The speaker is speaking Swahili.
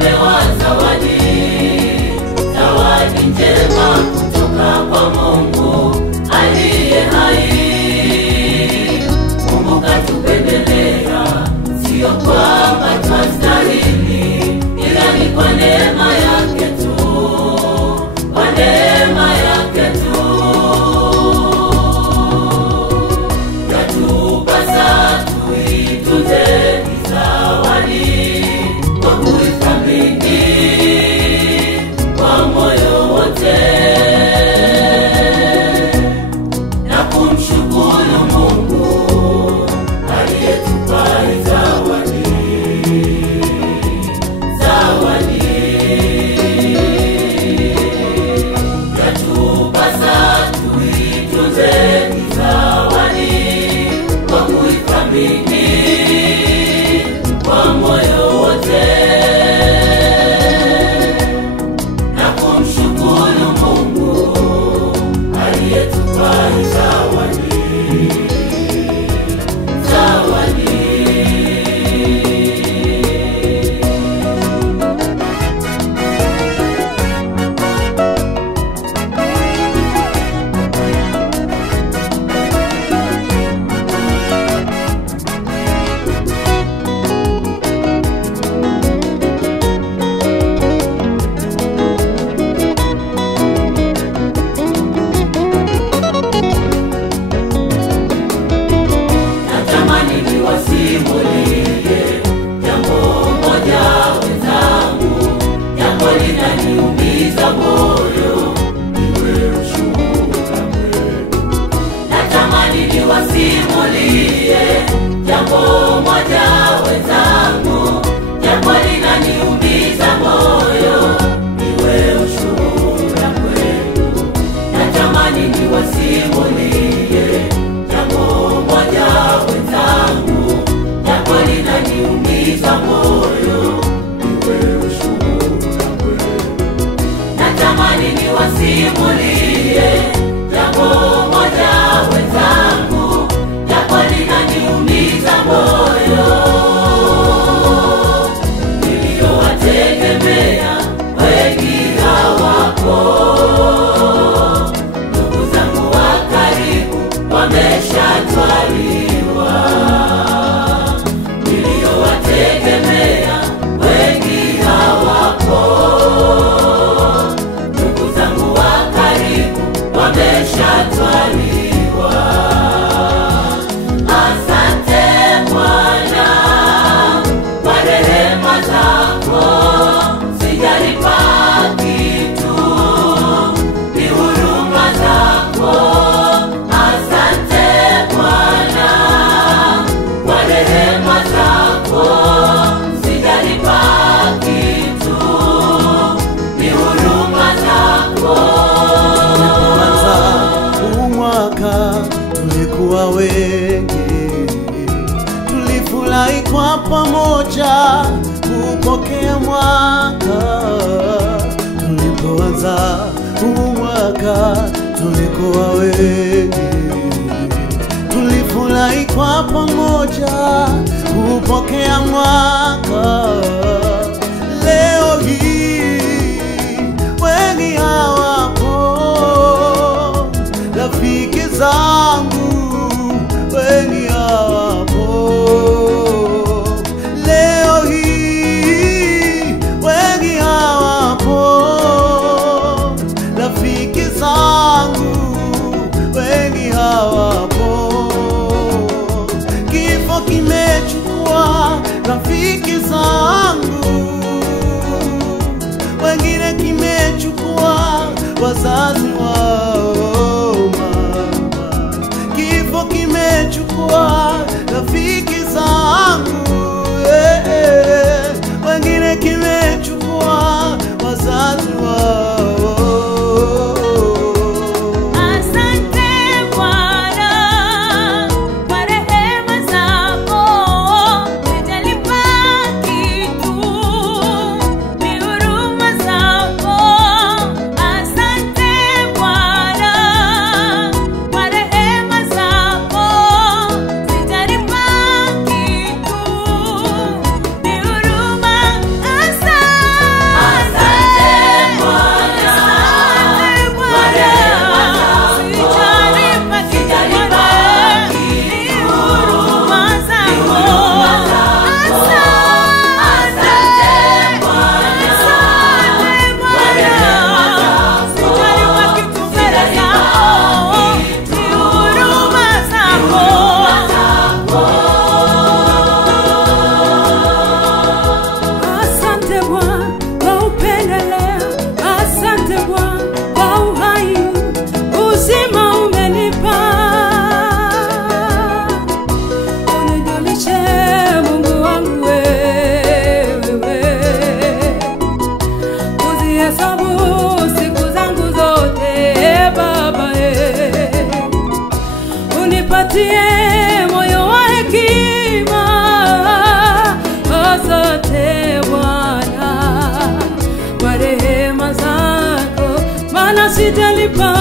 tumepewa zawadi, zawadi njema kutoka kwa Mungu aliye hai. Mungu katupendelea, sio kwamba twastahili, ila ni kwa neema yake tu, kwa neema yake tu. Yatupasa tuitunze zawadi kwa kuithamini kwa moyo wote na kumshukuru Mungu aliyetupa zawadi, zawadi. Yatupasa tuitunze zawadi kwa kuithamini kwa moyo wote na kumshukuru Mungu aliyetupa zawadi, zawadi. Natamani niwasimulie jambo moja wenzangu, jambo linaniumiza moyo, iwe ushuhuda kwenu. Natamani niwasimulie jambo moja wenzangu, jambo linaniumiza moyo, iwe ushuhuda kwenu. Natamani niwasimulie jambo moja wenzangu, jambo linaniumiza moyo, iwe ushuhuda kwenu. Natamani niwasimulie jambo moja wenzangu, jambo linaniumiza moyo. Niliowategemea wengi hawapo, ndugu zangu wa karibu wameshatwaliwa. Niliowategemea wengi hawapo, ndugu zangu wa karibu wameshatwaliwa. Asante Bwana kwa rehema zako, sijalipa kitu, ni huruma zako. Asante Bwana kwa rehema zako, sijalipa kitu, ni huruma zako. Mwaka tulikuwa wengi, tulifurahi kwa pamoja kupokea mwaka. Tulipoanza huu mwaka tulikuwa wengi, tulifurahi kwa pamoja kupokea mwaka. Leo hii wengi hawapo, rafiki zangu wengi hawapo. Leo hii wengi hawapo, rafiki zangu wengi hawapo. Kifo kimechukua rafiki zangu, wengine kimechukua wazazi wao. Kifo kimechukua rafiki zangu, wengine kimechukua wazazi wao. Asante Bwana kwa rehema zako, sijalipa kitu, ni huruma zako. Asante Bwana kwa rehema zako, moyo wa hekima. Asante Bwana kwa rehema zako, maana sijalipa